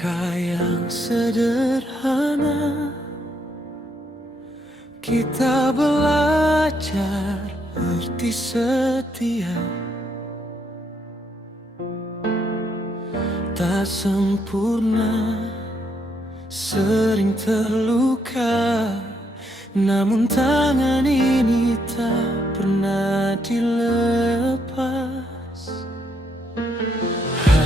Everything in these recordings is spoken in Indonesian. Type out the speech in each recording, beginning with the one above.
langkah yang sederhana, kita belajar arti setia. Tak sempurna, sering terluka, namun tangan ini tak pernah dilepas.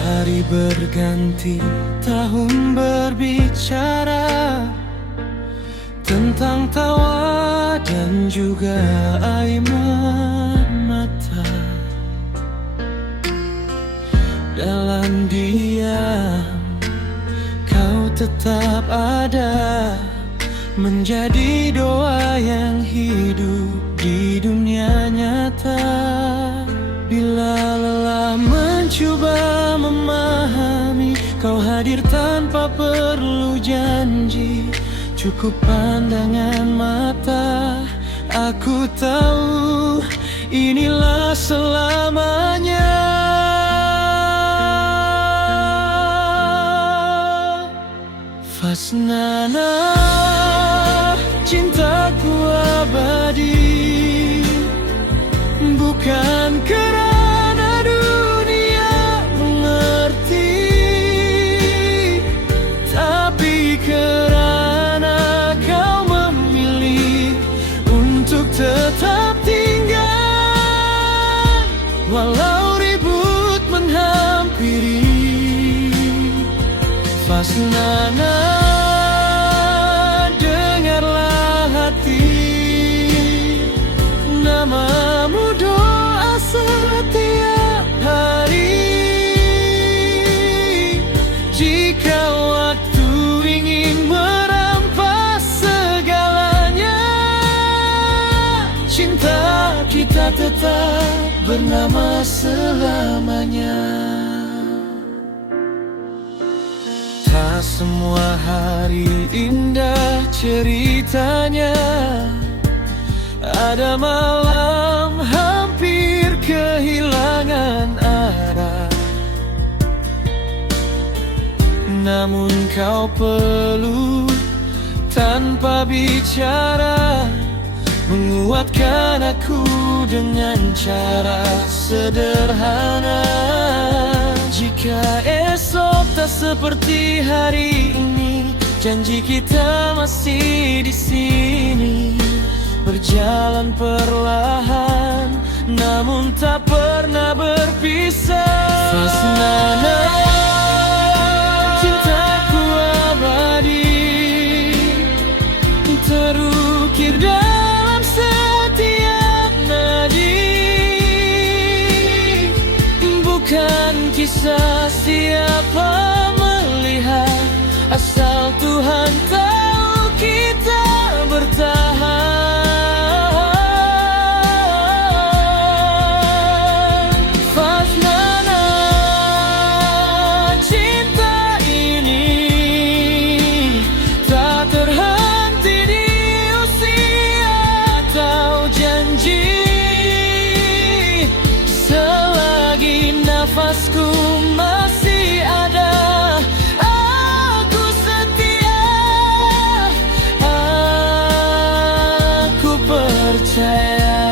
Hari berganti, tahun berbicara tentang tawa dan juga air mata. Dalam diam, kau tetap ada, menjadi doa yang hidup di dunia nyata. Bila lelah mencoba memahami, kau hadir tanpa perlu janji, cukup pandangan mata. Aku tahu inilah selamanya. Fasnana, cintaku abadi, bukan kerana dunia mengerti, tapi kerana kau memilih untuk tetap tinggal walau ribut menghampiri. Fasnana, dengarlah hati, namamu doa setiap hari. Jika waktu ingin merampas segalanya, cinta kita tetap bernama selamanya. Tak semua hari indah ceritanya, ada malam hampir kehilangan arah, namun kau peluk tanpa bicara, menguatkan aku dengan cara sederhana. Jika esok tak seperti hari ini, janji kita masih di sini, berjalan perlahan, namun tak pernah berpisah. Fasnana, cintaku abadi, terukir dalam setiap nadi, bukan kisah siapa melihat, asal Tuhan tahu kita bertahan. Fasnana, cinta ini tak terhenti di usia atau janji. Selagi nafasku masih ada, aku setia, aku percaya.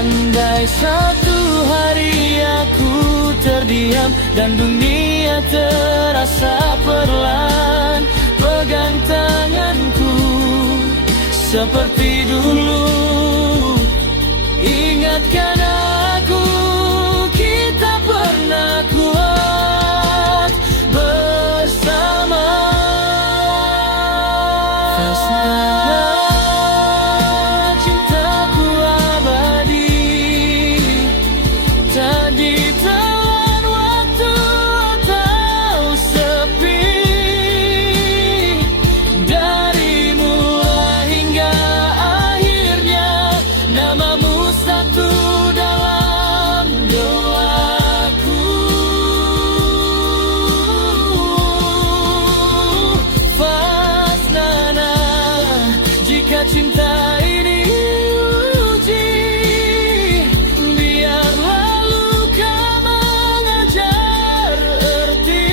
Andai satu hari aku terdiam dan dunia terasa perlahan, pegang tanganku seperti dulu, ingatkan aku, kita pernah kuat bersama. Fasnana, cintaku abadi, tak ditelan waktu atau sepi, dari mula hingga akhirnya, namamu satu dalam doaku. Fasnana, jika cinta ini uji, biarlah luka mengajar erti.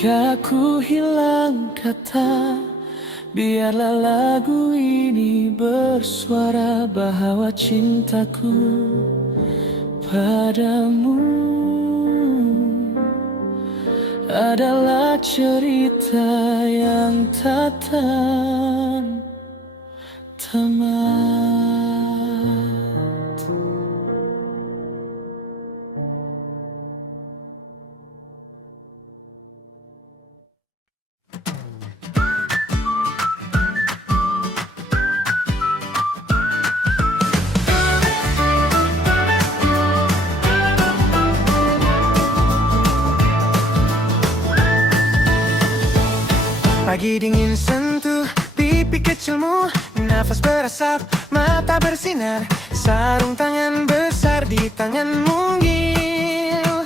Jika ku hilang kata, biarlah lagu ini bersuara bahwa cintaku padamu adalah cerita yang tak tamat. Pagi dingin sentuh pipi kecilmu, nafas berasap, mata bersinar, sarung tangan besar di tangan mungil.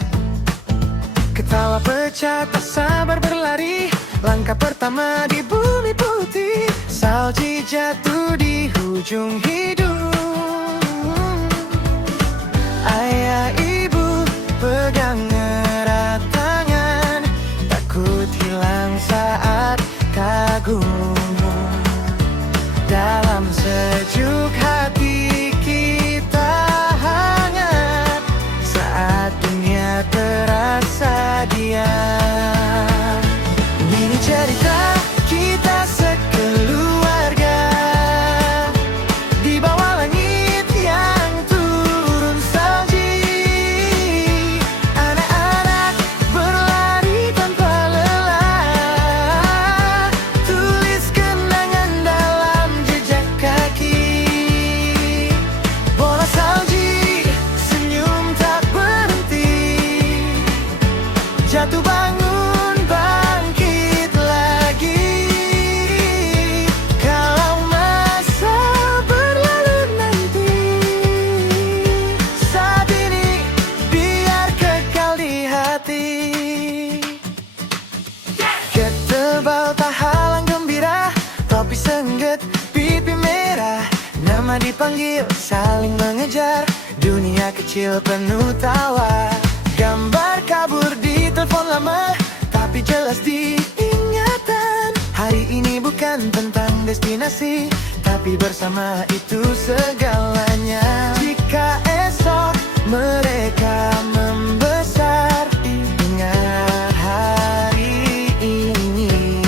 Ketawa pecah tak sabar berlari, langkah pertama di bumi putih, salji jatuh di ujung hidung. Ayah ibu pegang erat tangan, takut hilang saat kagummu. Dalam sejuk hati kita hangat saat dunia terasa diam. Ini cerita kita sekeluarga di bawah langit yang turun salji. Anak-anak berlari tanpa lelah, tulis kenangan dalam jejak kaki. Bola salji, senyum tak berhenti, jatuh bangun bangkit lagi. Kalau masa berlalu nanti, saat ini biar kekal di hati. Ketebal tak halang gembira, topi sengget, pipi merah, nama dipanggil saling mengejar, dunia kecil penuh tawa. Gambar kabur di telepon lama, tapi jelas di ingatan. Hari ini bukan tentang destinasi, tapi bersama itu segalanya. Jika esok mereka membesar, ingat hari ini.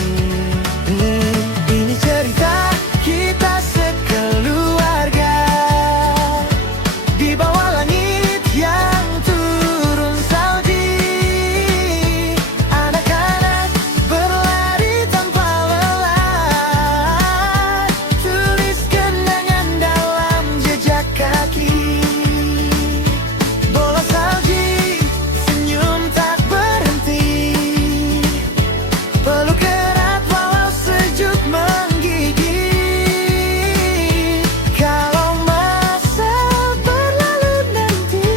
Ini cerita kita sekeluarga di bawah langit yang turun salji. Anak-anak berlari tanpa lelah, tulis kenangan dalam jejak kaki. Bola salji, senyum tak berhenti, peluk erat walau sejuk menggigit. Kalau masa berlalu nanti,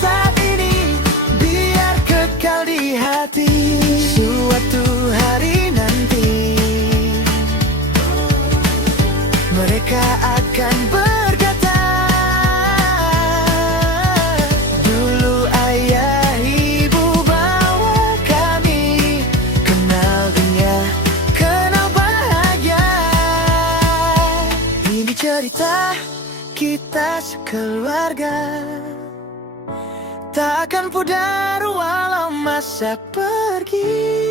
saat ini biar kekal di hati. Suatu hari nanti mereka akan berkata, dulu ayah ibu bawa kami kenal dunia, kenal bahagia. Ini cerita kita sekeluarga, tak akan pudar walau masa pergi.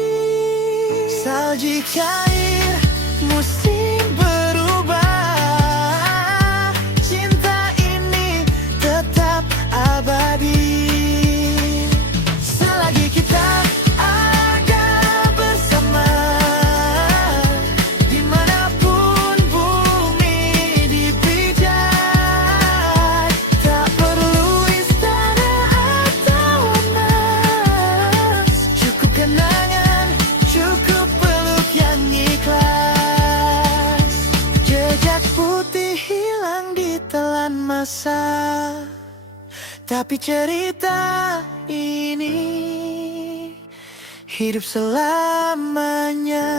Salji cair, musim berubah, cinta ini tetap abadi. Selagi kita ada bersama, dimanapun bumi dipijak, tak perlu istana atau emas, cukup kenangan, cukup peluk yang ikhlas. Jejak putih hilang ditelan masa, tapi cerita ini hidup selamanya.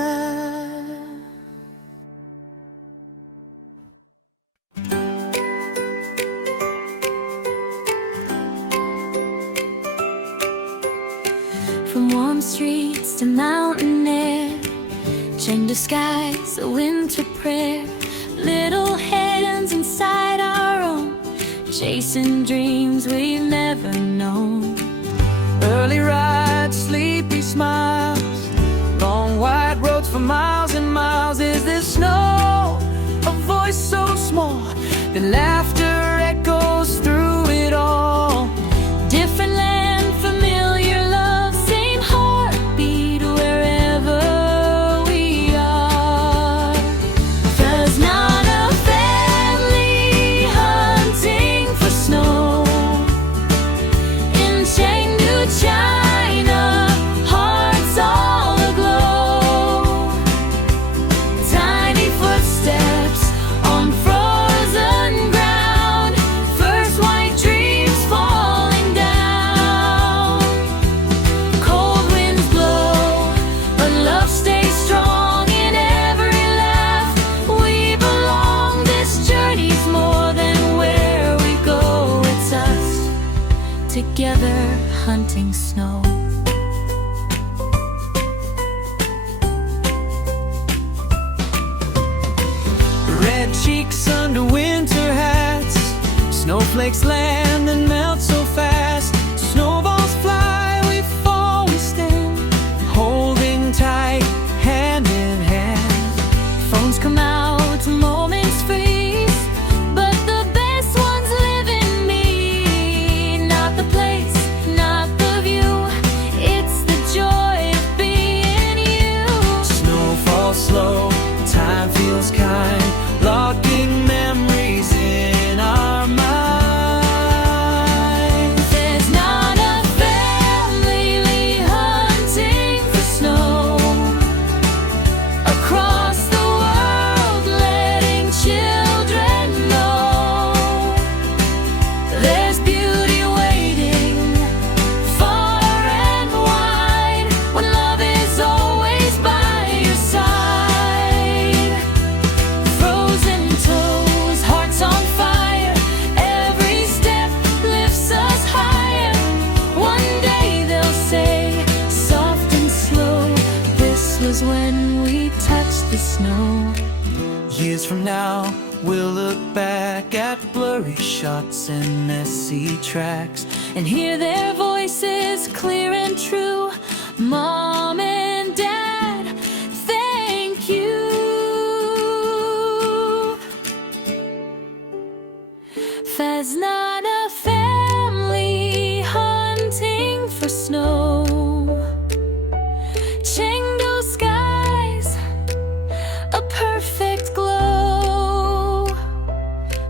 From warm streets to mountain air, Chengdu skies, a winter prayer. Little hands inside our own, chasing dreams we've never known. Early rides, sleepy smiles, long white roads for miles and miles. Is there snow? A voice so small, the laughter echoes through it all. Different land, familiar love, same heartbeat wherever we are. There's not a family hunting for snow in Chengdu, China, hearts all aglow. Tiny footsteps on frozen ground, first white dreams falling down. Cold winds blow, but love stays strong in every laugh. We belong, this journey's more than where we go. It's us, together hunting snow. Red cheeks under winter hats, snowflakes land and melt so fast. Snowballs fly, we fall, we stand, holding tight, hand in hand. Phones come out, moments freeze, but the best ones live in me. Not the place, not the view, it's the joy of being you. Snow falls slow, time feels kind, locking memories in our minds. There's not a family hunting for snow across the world, letting children know there's beauty waiting far and wide when love is always by your side. Frozen toes, hearts on fire, every step lifts us higher. One day they'll say, soft and slow, this was when we touched the snow. Years from now, we'll look back at blurry shots and messy tracks. And hear their voices clear and true. Mom and Dad, thank you. There's not a family hunting for snow. Chengdu skies, a perfect glow.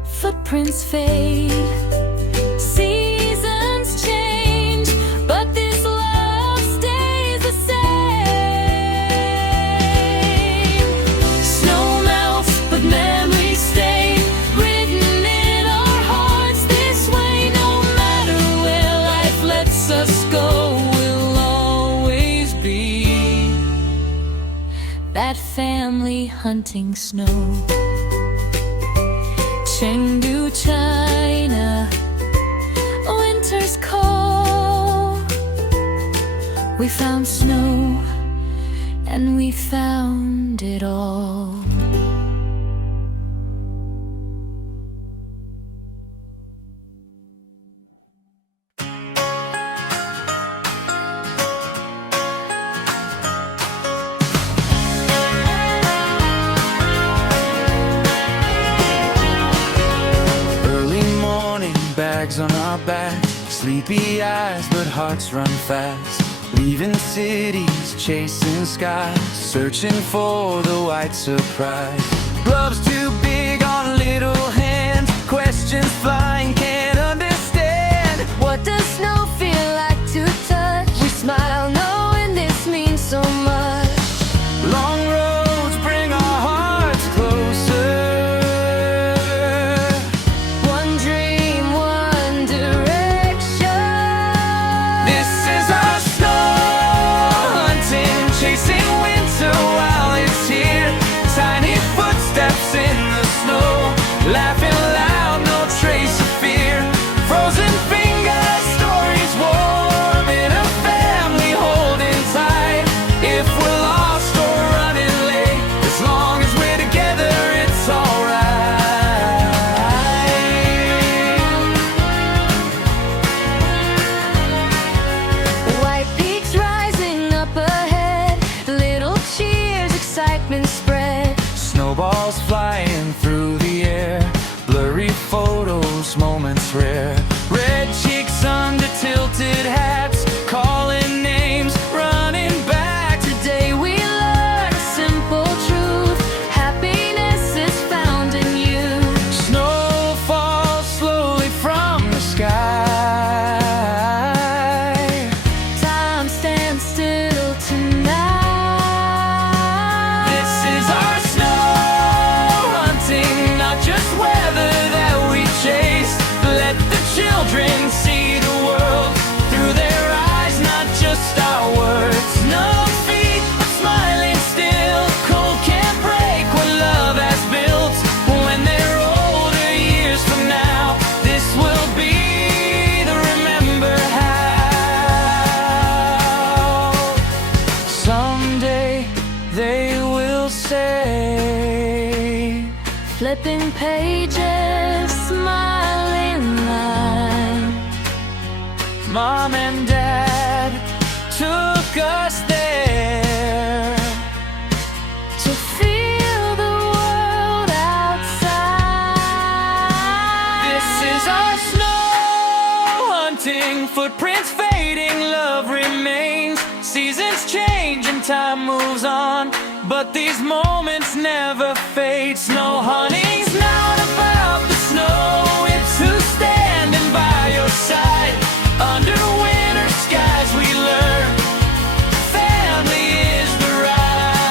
Footprints fade, seasons change, but this love stays the same. Snow melts, but memories stay, written in our hearts this way. No matter where life lets us go, we'll always be that family hunting snow. Chengdu, China, winter's cold. We found snow, and we found it all. Early morning, bags on our back, sleepy eyes, but hearts run fast. Leaving cities, chasing skies, searching for the white surprise. Gloves too big on little hands, questions flying, can't understand. What does snow feel like to touch? We smile knowing this means so much. Long roads bring our hearts closer. One dream, one direction. This is our snow hunting, chasing winter while it's here. Tiny footsteps in the most moments rare. Red cheeks under tilted hats, calling names, running back. Today we learn a simple truth. Happiness is found in you. Snow falls slowly from the sky. Time stands still tonight. This is our snow hunting, not just weather that we chase. Let the children see the world through their eyes, not just our words. No feet, but smiling still. Cold can't break what love has built. When they're older, years from now, this will be the remember how. Someday they will say, Flipping pages, smiling line. Mom and Dad took us there To feel the world outside. This is our snow hunting, footprints fading, love remains. Seasons change and time moves on, but these moments never fade. Snow hunting's not about the snow, it's who's standing by your side. Under winter skies we learn family is the ride.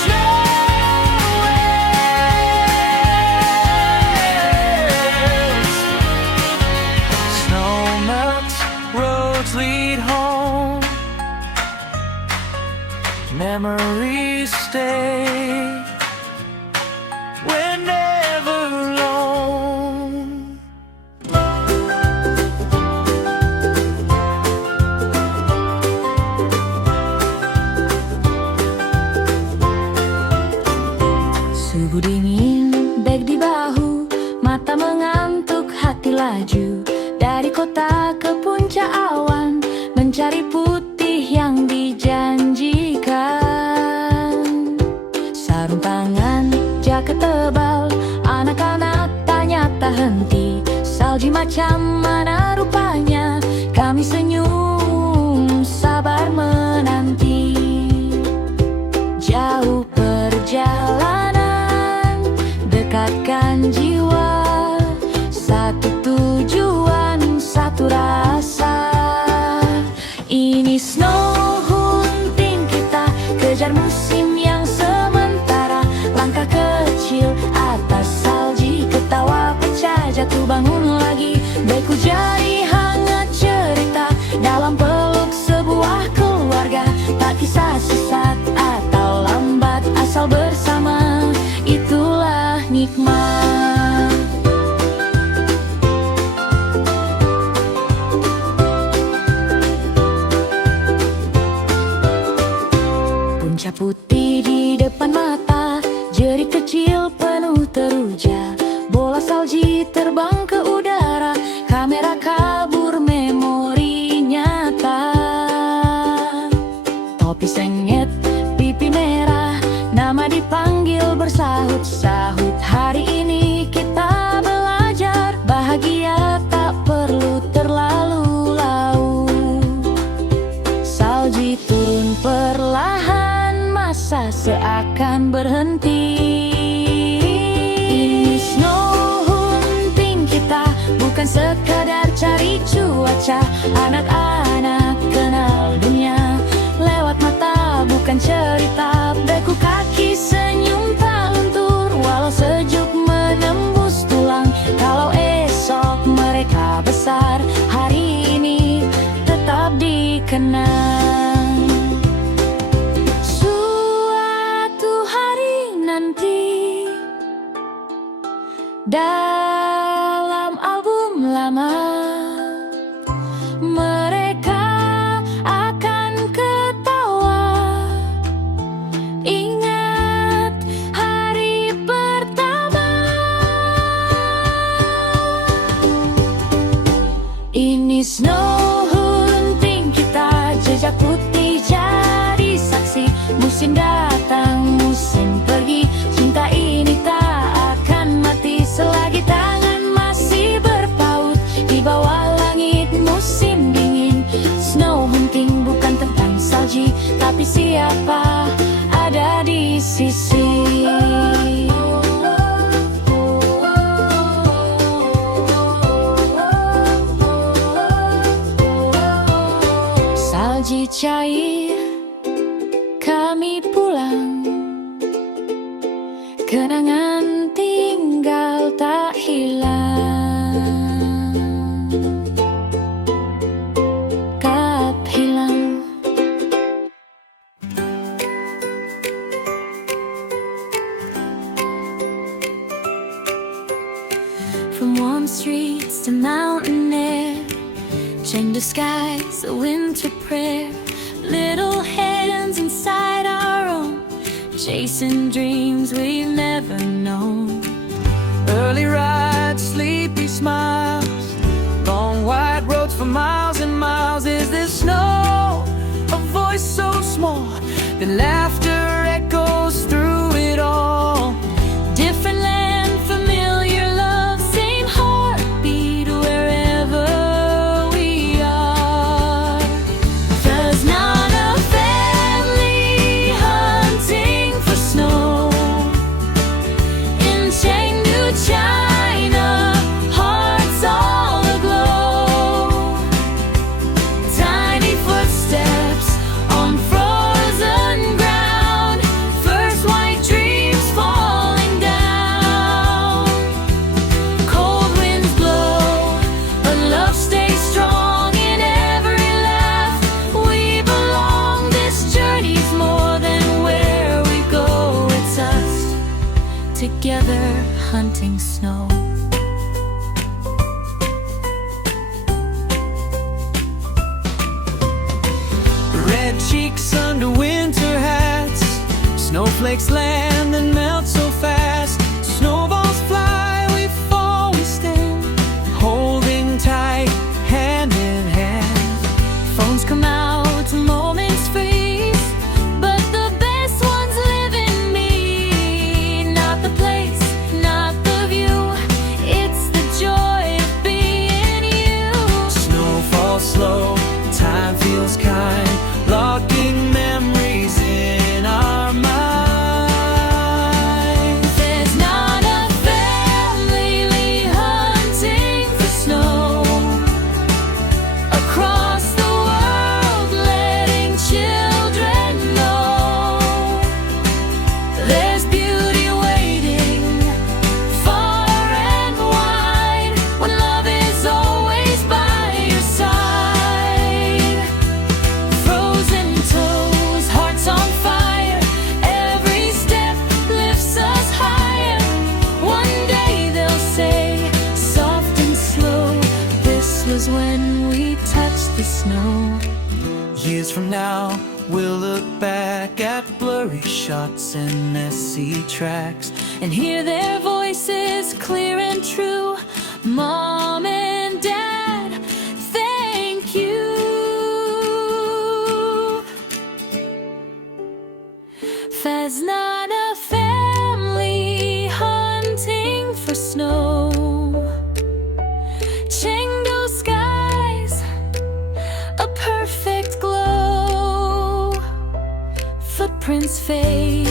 Snow Snow melts, roads lead home. Memories stay. We're never alone. Suhu dingin, bag di bahu, mata mengantuk, hati laju. Dari kota ke puncak awan, mencari putih yang dijanjikan. Sarung tangan, jaket tebal, anak-anak tanya tak henti. Salji macam mana rupanya, kami senyum, sabar menanti. Jauh perjalanan, dekatkan jiwa. Satu tujuan, satu rasa. Ini snow hunting kita, kejar musim yang sementara. Langkah kecil atas salji, ketawa pecah, jatuh bangun lagi. Beku jari hangat cerita, dalam peluk sebuah keluarga. Tak kisah sesat atau lambat, asal bersama, itulah nikmat. Puncak putih di depan mata, jerit kecil penuh teruja. Bola salji terbang ke udara, kamera kabur, memori nyata. Topi sengit, pipi merah, nama dipanggil bersahut-sahut. Hari ini kita belajar, bahagia tak perlu terlalu laut. Salji turun perlahan, masa seakan berhenti. Ini snow hunting kita, bukan sekadar cari cuaca. Anak-anak kenal dunia lewat mata, bukan cerita. Beku kaki, senyum tak luntur, walau sejuk menembus tulang. Kalau esok mereka besar, hari ini tetap dikenang. Suatu hari nanti, dalam album lama, mereka akan ketawa. Ingat hari pertama. Ini snow hunting kita, jejak putih jadi saksi. Musim datang, musim pergi, Salji cair, kami pulang. Kenangan tinggal tak hilang. Kap hilang. From warm streets to mountain air, Chengdu skies, a winter prayer. Little hands inside our own, chasing dreams we've never known. Early rides, sleepy smiles, long white roads for miles and miles. Is there snow? A voice so small that laughter echoes through it all. Different land, familiar love, same heartbeat wherever we are. There's not a family hunting for snow in Chengdu, China, hearts all aglow. Tiny footsteps on frozen ground, first white dreams falling down. Cold winds blow, but love stays strong in every laugh. We belong, this journey's more than where we go. It's us, together hunting snow. Red cheeks under winter hats, snowflakes land and melt so fast. Snowballs fly, we fall, we stand, holding tight, hand in hand. Phones come out, moments freeze, but the best ones live in me. Not the place, not the view, it's the joy of being you. Snow falls slow, time feels kind, locking memories in our minds. There's not a family hunting for snow across the world, letting children know there's beauty waiting far and wide when love is always by your side. Frozen toes, hearts on fire, every step lifts us higher. One day they'll say, soft and slow, this was when we touched the snow. Years from now, we'll look back at blurry shots and messy tracks. And hear their voices clear and true. Mom and Dad, thank you. There's not a family hunting for snow. Chengdu skies, a perfect glow. Footprints fade,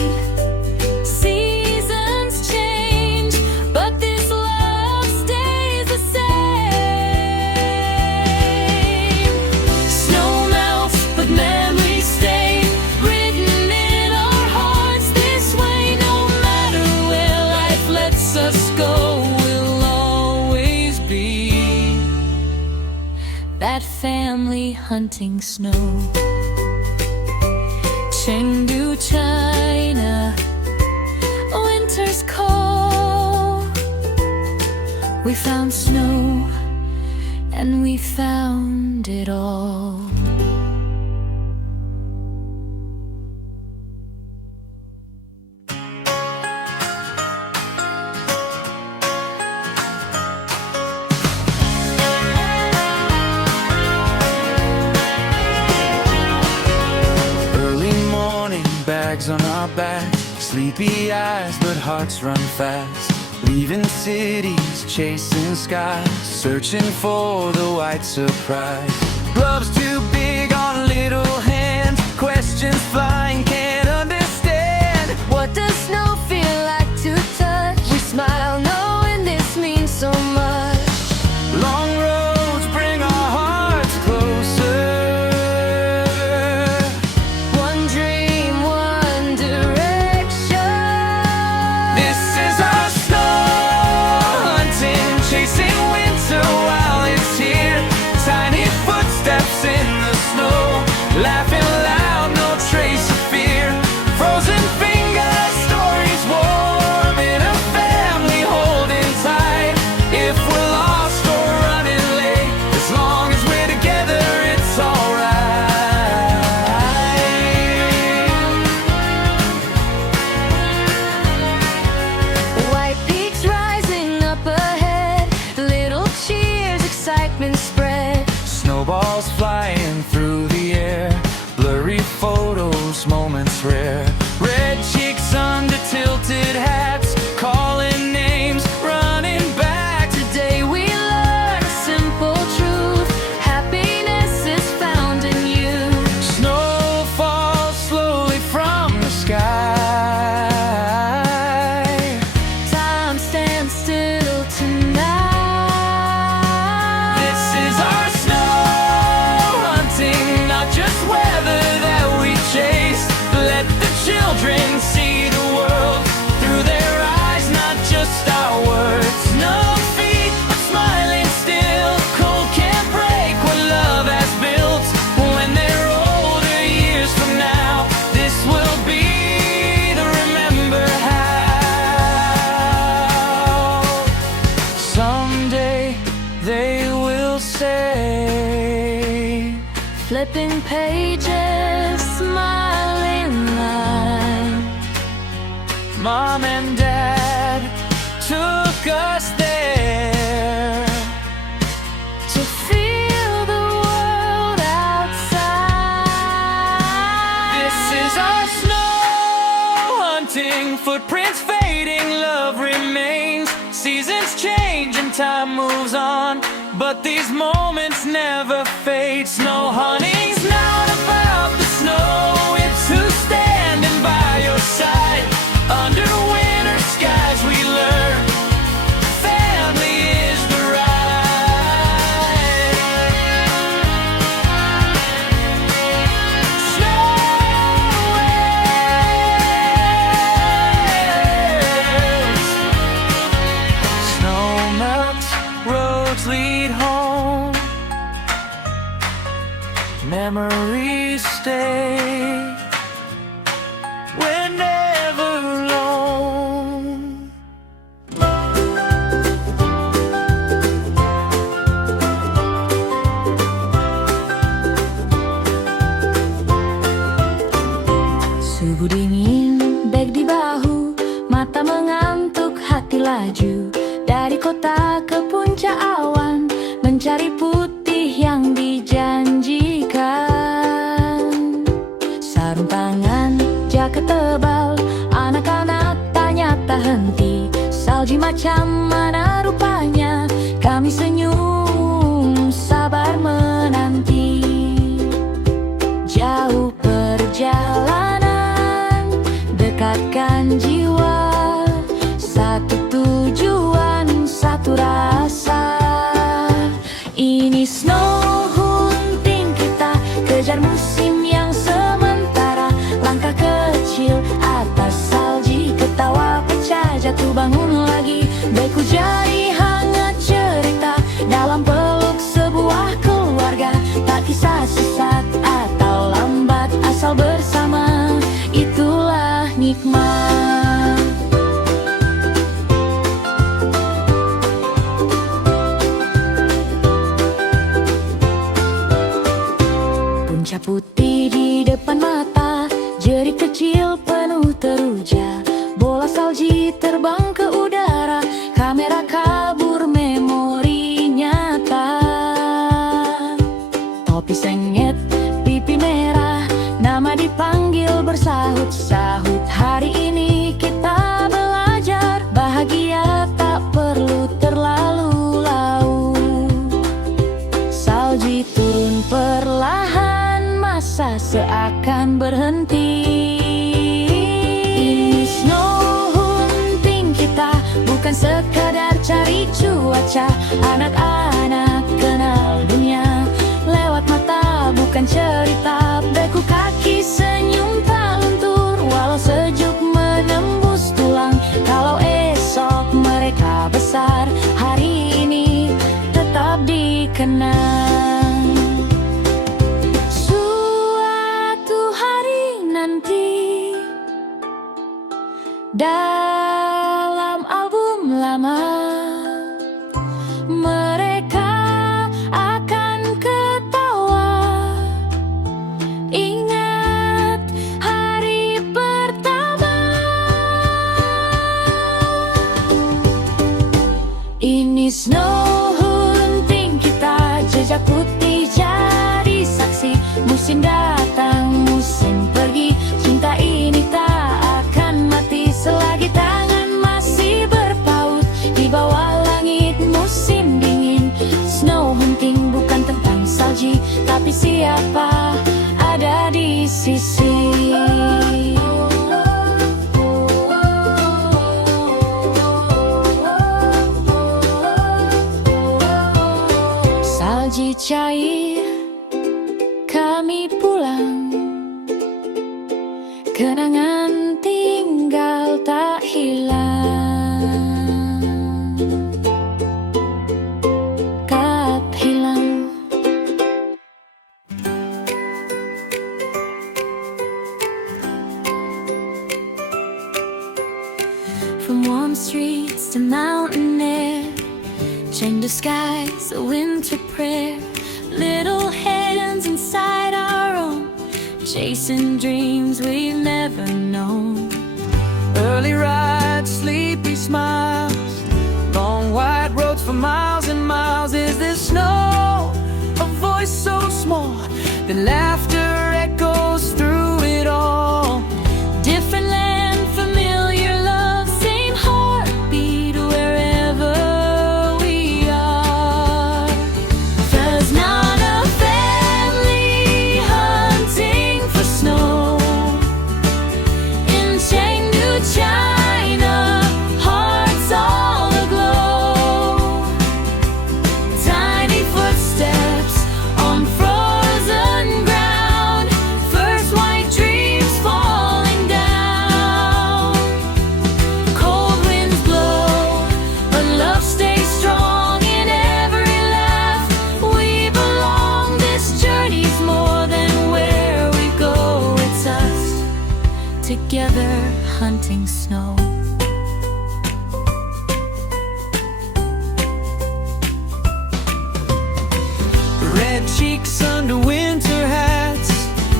seasons change, but this love stays the same. Snow melts, but memories stay written in our hearts this way. No matter where life lets us go, we'll always be that family hunting snow. Chengdu, China, winter's cold. We found snow and we found it all. Early morning, bags on our back, sleepy eyes, but hearts run fast. Leaving cities, chasing skies, searching for the white surprise. Gloves too big on little hands, questions flying, can't understand. What through the air. Blurry photos, moments rare. Red cheeks under tilted hats, calling names, running back. Today we learn a simple truth. Happiness is found in you. Snow falls slowly from the sky. Time stands still tonight. This is our snow hunting, not just weather that we chase. Let the children see the world through their eyes, not just our words. No feet, but smiling still. Cold can't break what love has built. When they're older, years from now, this will be the remember how. Someday they will say, Flipping pages, smiling line. Mom and Dad took us there To feel the world outside. This is our snow hunting, footprints fading, love remains. Seasons change and time moves on, but these moments never fade. Snow hunting's not about the snow, it's who's standing by your side. Under winter skies we learn family is the ride. Snow waves. Snow melts, roads lead home. Memories stay. We're never alone. Suhu dingin, bag di bahu, mata mengantuk, hati laju. Dari kota ke puncak awan, mencari putih yang dijanjikan. Sarung tangan, jaket tebal, anak-anak tanya tak henti. Salji macam mana rupanya, kami senyum, sabar menanti. Jauh perjalanan, dekatkan jiwa. Satu tujuan, satu rasa. Ini snow hunting kita, kejar musim yang sementara. Langkah kecil atas salji, ketawa pecah, jatuh bangun lagi. Beku jadi hangat cerita, dalam peluk sebuah keluarga. Tak kisah sesat atau lambat, asal bersama, itulah nikmat. Puncak putih di depan mata, jeri kecil penuh teruja. Bola salji terbang ke udara, kamera kabur memori nyata. Topi sengit, pipi merah, nama dipanggil bersahut-sahut. Hari ini kita belajar, bahagia tak perlu terlalu laut. Salji turun perlahan, masa seakan berhenti. Ini snow hunting kita, bukan sekadar cari cuaca. Anak-anak kenal dunia lewat mata, bukan cerita. Beku kaki, senyum tak luntur, walau sejuk menembus tulang. Kalau esok mereka besar, hari ini tetap dikenang. Suatu hari nanti, dalam album lama, mereka akan ketawa. Ingat hari pertama. Ini snow hunting kita, jejak putih jadi saksi. from warm streets to mountain air, chained to skies, a winter prayer. Little hands inside our own, chasing dreams we've never known. Early rides, sleepy smiles, long white roads for miles and miles. Is there snow? A voice so small that laughter echoes through it all. Different land, familiar love, same heartbeat wherever we are. There's not a family hunting for snow in Chengdu, China, hearts all aglow. Tiny footsteps on frozen ground, first white dreams falling down. Cold winds blow, but love stays strong in every laugh. We belong, this journey's more than where we go. It's us, together hunting snow. Red cheeks under winter hats,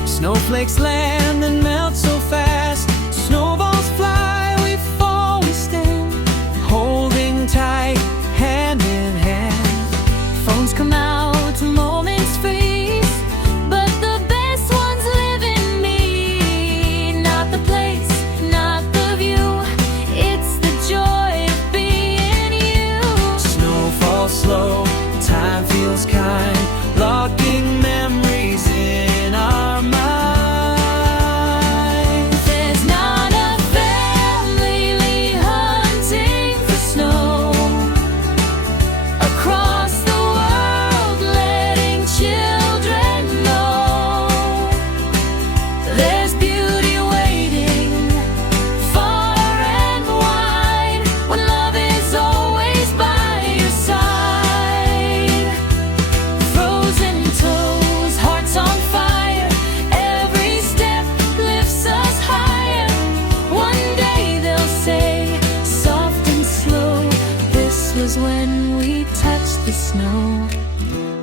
snowflakes land and melt so fast. Snowballs fly, we fall, we stand, holding tight, hand in hand. Phones come out, moments freeze, but the best ones live in me. Not the place, not the view, it's the joy of being you. Snow falls slow, time feels kind, locking memories in our minds. There's not a family hunting for snow across the world, letting children know there's beauty waiting far and wide when love is always by your side. Frozen toes, hearts on fire, every step lifts us higher. One day they'll say, soft and slow, this was when we touched the snow.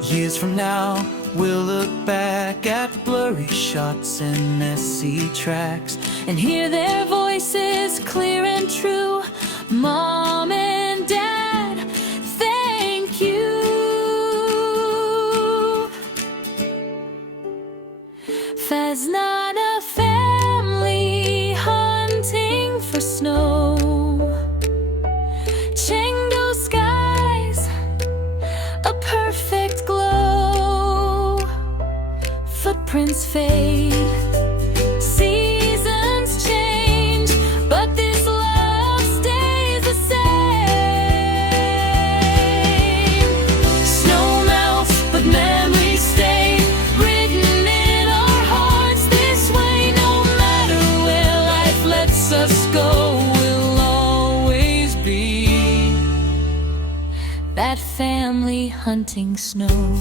Years from now, we'll look back at blurry shots and messy tracks. And hear their voices clear and true. Mom and Dad, thank you. There's not a family hunting for snow. Chengdu skies, a perfect glow. Footprints fade, seasons change, but this love stays the same. Snow melts, but memories stay, written in our hearts this way. No matter where life lets us go, we'll always be that family hunting snow.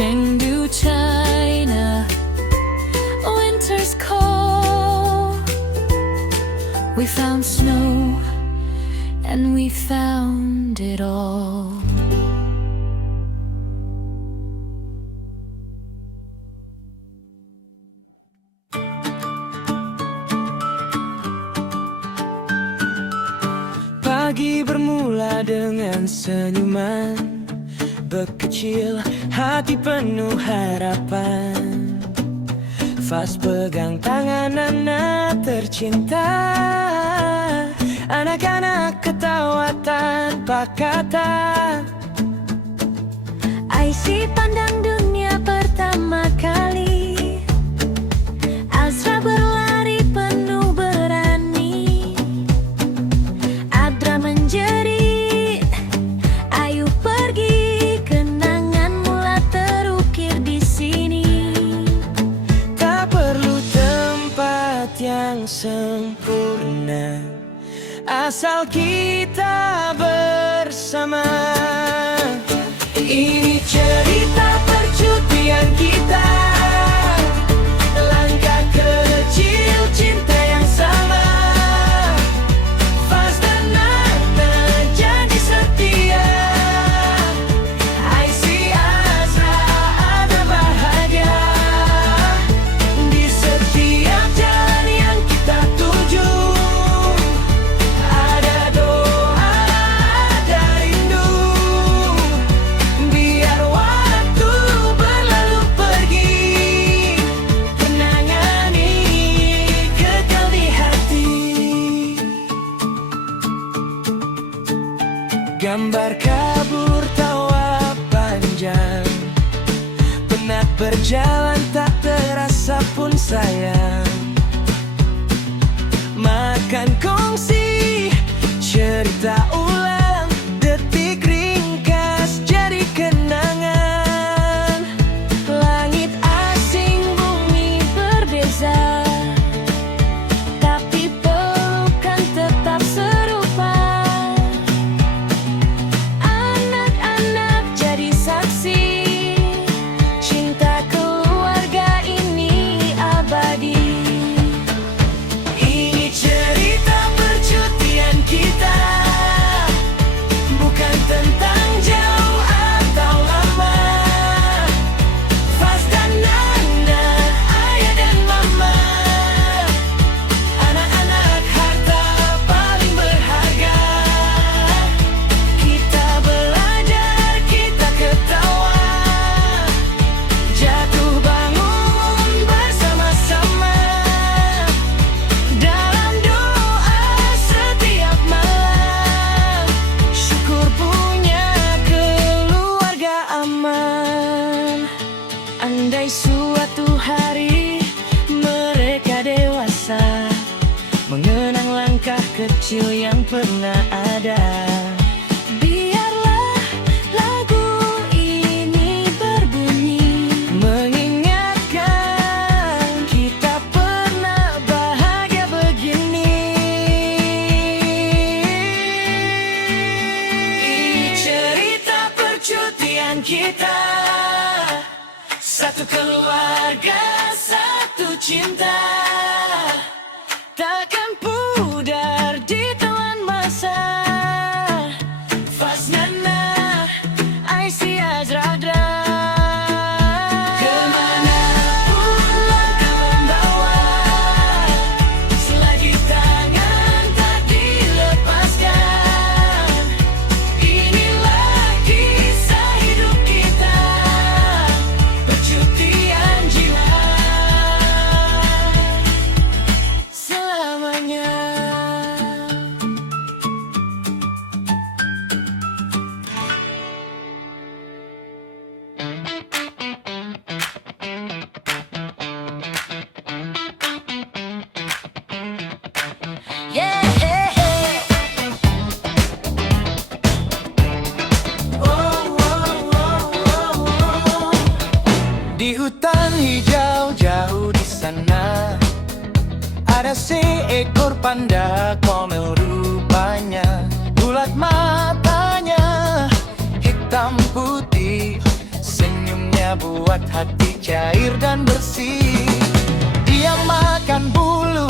Chengdu, China, winter's cold. We found snow, and we found it all. Pagi bermula dengan senyuman, bekecil hati penuh harapan. Fas pegang tangan anak tercinta, anak-anak ketawa tanpa kata. Aisyah pandang dunia pertama kali, Azra berlari penuh berani, Adra menjerit, Ayu pergi, kenangan mula terukir di sini. Tak perlu tempat yang sempurna, asal kita bersama. Ini cerita percutian kita, langkah kecil cinta yang sama. Gambar kabur tawa panjang, penat berjalan tak terasa pun sayang. Makan kongsi, cerita ulang, detik ringkas jadi kenangan. Langit asing, bumi berbeza, tapi pelukan tetap serupa. Anak-anak jadi saksi, cinta keluarga ini abadi. Ini cerita percutian kita, bukan tentang jauh atau lama. Faz dan Nana, ayah dan mama, anak-anak harta paling berharga. Kita belajar, kita ketawa, jatuh bangun bersama-sama, dalam doa setiap malam. Syukur punya keluarga aman. Andai suatu hari mereka dewasa, mengenang langkah kecil yang pernah ada. Biarlah lagu ini berbunyi, Mengingatkan kita pernah bahagia begini. Ini cerita percutian kita, satu keluarga, satu cinta, takkan pudar ditelan masa. Faz Nana, Aisyah Azradra, kemanapun langkah membawa, selagi tangan tak dilepaskan. Inilah kisah hidup kita, percutian jiwa selamanya. yeah. Di hutan hijau jauh di sana, ada seekor panda komel rupanya. Bulat matanya, hitam putih, senyumnya buat hati cair dan bersih. Dia makan bulu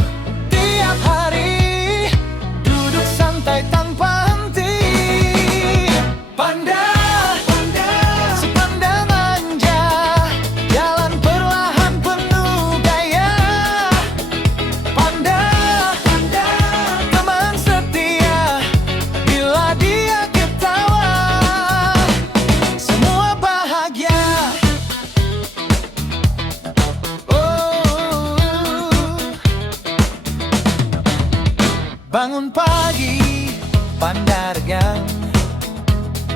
tiap hari, duduk santai tanpa henti. Panda, si panda manja, jalan perlahan penuh gaya. Panda, teman setia, bila dia ketawa, semua bahagia. Oh, bangun pagi, panda regang,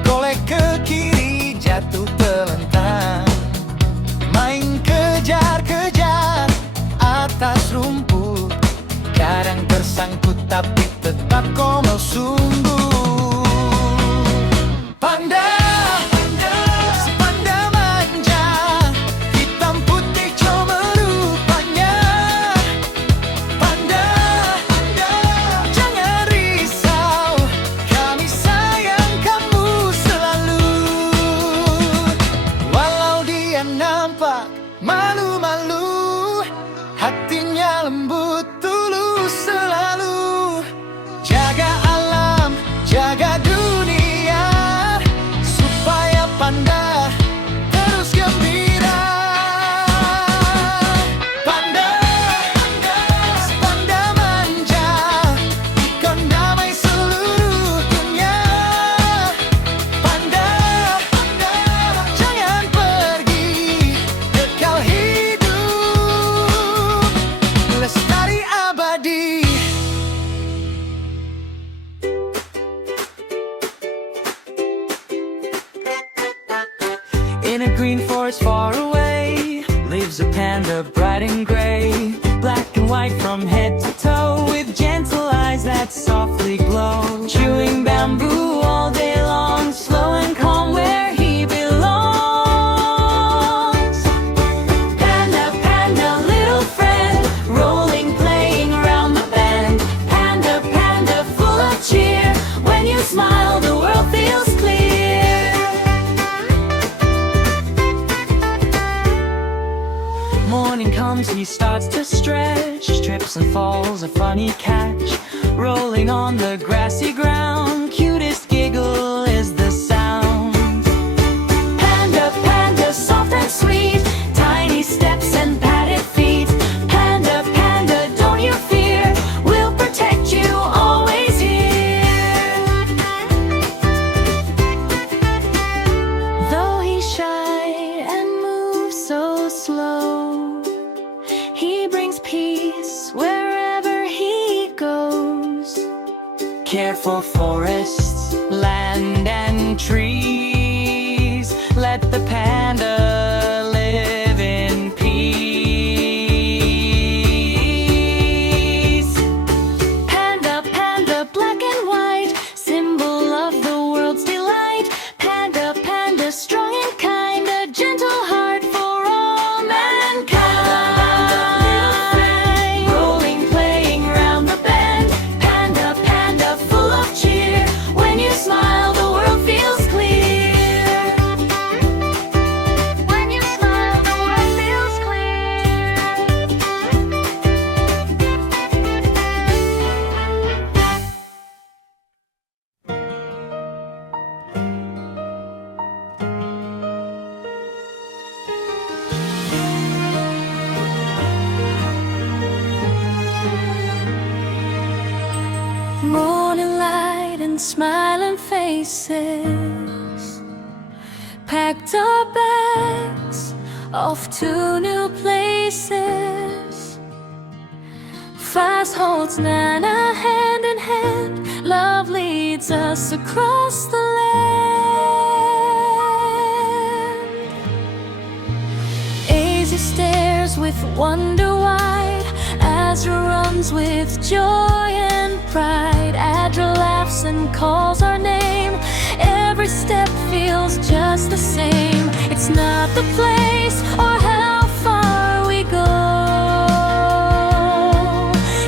golek ke kiri, jatuh telentang, main kejar-kejar atas rumput, kadang tersangkut tapi tetap komel sungguh. Panda, si panda manja, hitam putih comel rupanya. Panda, jangan risau, kami sayang kamu selalu. Walau dia nampak malu-malu, hatinya lembut tulus selalu. Jaga alam, to toe with gentle eyes that softly glow. Chewing bamboo all day long, slow and calm where he belongs. Panda, panda, little friend, rolling, playing around the bend. Panda, panda, full of cheer. When you smile, the world feels clear. Morning comes, he starts to stretch, trips and falls, a funny catch. Rolling on the grassy ground, cutest giggle is the sound. Panda, panda, soft and sweet, tiny steps and padded feet. Panda, panda, don't you fear, we'll protect you, always here. Though he's shy and moves so slow, he brings peace wherever he goes. Care for forests, land and trees. Let the panda live in peace. Panda, panda, black and white, symbol of the world's delight. Panda, panda, strong and kind, a gentle heart for all mankind. Rolling, playing round the bend. Panda, panda, full of cheer. When you smile, the world feels clear. When you smile, the world feels clear. Morning light and smiling faces, packed our bags off to new places. Fast holds Nana hand in hand, love leads us across the land. Asia stares with wonder wide, Azra runs with joy and pride. Adra laughs and calls our name, every step feels just the same. It's not the place or how far we go,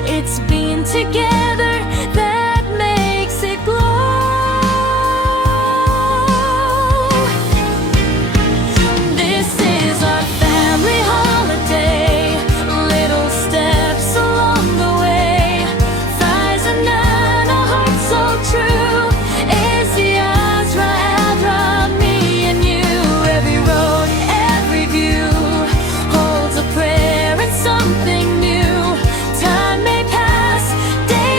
it's being together that makes it glow. This is our family holiday, little steps along the way. Thighs and Nana, heart so true. Izzy, Azra, Adra, me and you. Every road, every view holds a prayer and something new. Time may pass, days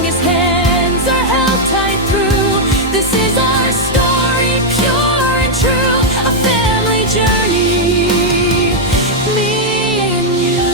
long as hands are held tight through. This is our story, pure and true, a family journey, me and you.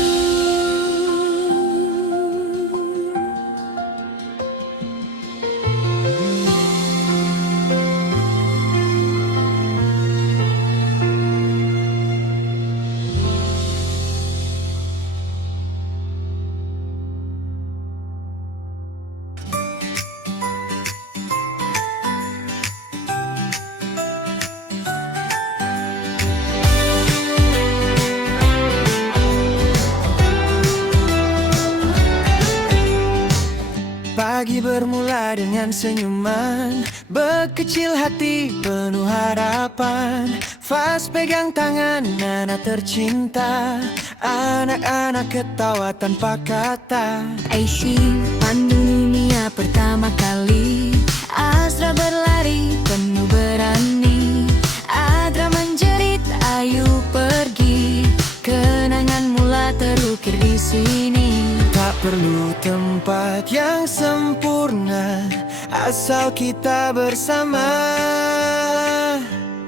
Pagi bermula dengan senyuman, bekecil hati penuh harapan. Fas pegang tangan anak tercinta, anak-anak ketawa tanpa kata. Aishi pandu dunia pertama kali, Azra berlari penuh berani, Adra menjerit ayo pergi, kenangan mula terukir di sini. Tak perlu tempat yang sempurna, asal kita bersama.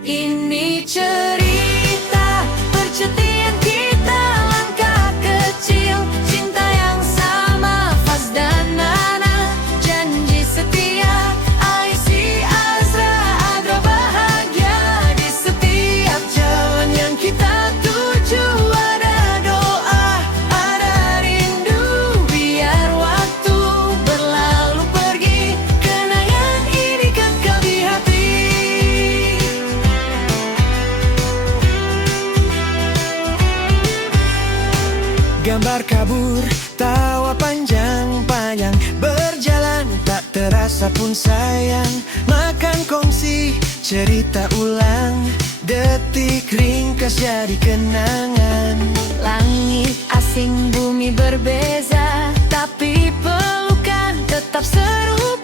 Ini cerita percetian kita, langkah kecil, cinta yang sama, Faz dan Nana, janji setia, Aishi, Azra, Adra bahagia di setiap jalan yang kita tuju. Ada doa, ada rindu, biar waktu berlalu pergi, kenangan ini kekal di hati. Gambar kabur, tawa panjang-panjang, berjalan tak terasa pun sayang. Makan kongsi, cerita ulang, detik ringkas jadi kenangan. Langit asing, bumi berbeza, tapi pelukan tetap serupa.